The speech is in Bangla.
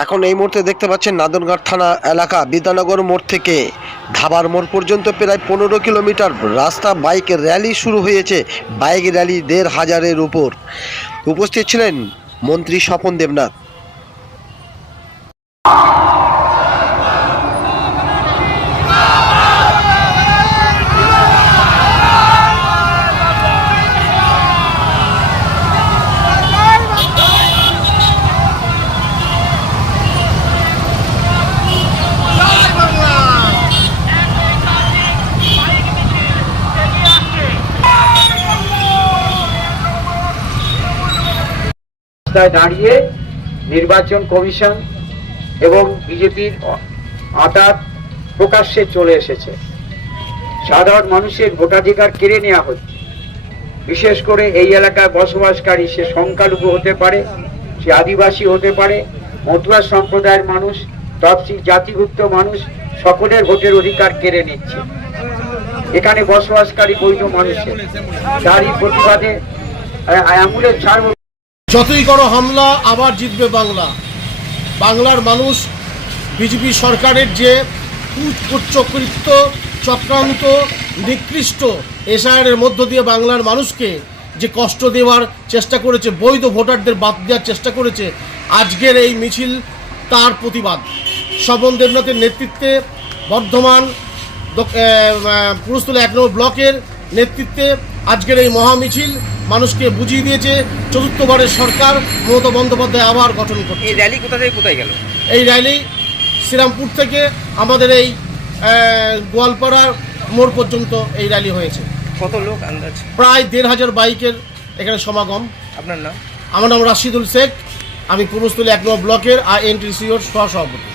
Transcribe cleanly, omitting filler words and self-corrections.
এখন এই মুহূর্তে দেখতে পাচ্ছেন নাদনঘাট থানা এলাকা বিদ্যানগর মোড় থেকে ধাবার মোড় পর্যন্ত প্রায় 15 কিলোমিটার রাস্তা বাইক র্যালি শুরু হয়েছে। বাইক র্যালি 1500-এর উপর। উপস্থিত ছিলেন মন্ত্রী স্বপন দেবনাথ। দাঁড়িয়ে নির্বাচন কমিশন এবং বিজেপির আঁতাত প্রকাশ্যে চলে এসেছে। সাধারণ মানুষের ভোটাধিকার কেড়ে নেওয়া হচ্ছে। বিশেষ করে এই এলাকায় বসবাসকারী, সে সংখ্যালঘু হতে পারে, সে আদিবাসী হতে পারে, মতুয়া সম্প্রদায়ের মানুষ, তফসিল জাতিভুক্ত মানুষ, সকলের ভোটের অধিকার কেড়ে নিচ্ছে এখানে বসবাসকারী বৈধ মানুষের। তারই প্রতিবাদে আঙুলের ছাড় যতই করো হামলা আবার জিতবে বাংলা। বাংলার মানুষ বিজেপি সরকারের যে উচ্চকৃত চক্রান্ত নিকৃষ্ট এসআইআরের মধ্য দিয়ে বাংলার মানুষকে যে কষ্ট দেওয়ার চেষ্টা করেছে, বৈধ ভোটারদের বাদ দেওয়ার চেষ্টা করেছে, আজকের এই মিছিল তার প্রতিবাদ। স্বপন দেবনাথের নেতৃত্বে বর্ধমান পুরুষতলা 1 নম্বর ব্লকের নেতৃত্বে আজকের এই মহামিছিল মানুষকে বুঝিয়ে দিয়েছে চতুর্থবারের সরকার মমতা বন্দ্যোপাধ্যায় আবার গঠন করছে। এই র্যালি কোথা থেকে কোথায় গেল? এই র্যালি শ্রীরামপুর থেকে আমাদের এই গোয়ালপাড়ার মোড় পর্যন্ত এই র্যালি হয়েছে। কত লোক আন্দাজ? প্রায় 1500 বাইকের এখানে সমাগম। আপনার নাম? আমার নাম রাশিদুল শেখ। আমি পূর্বস্থলী 1 নম্বর ব্লকের INTCOর সহসভাপতি।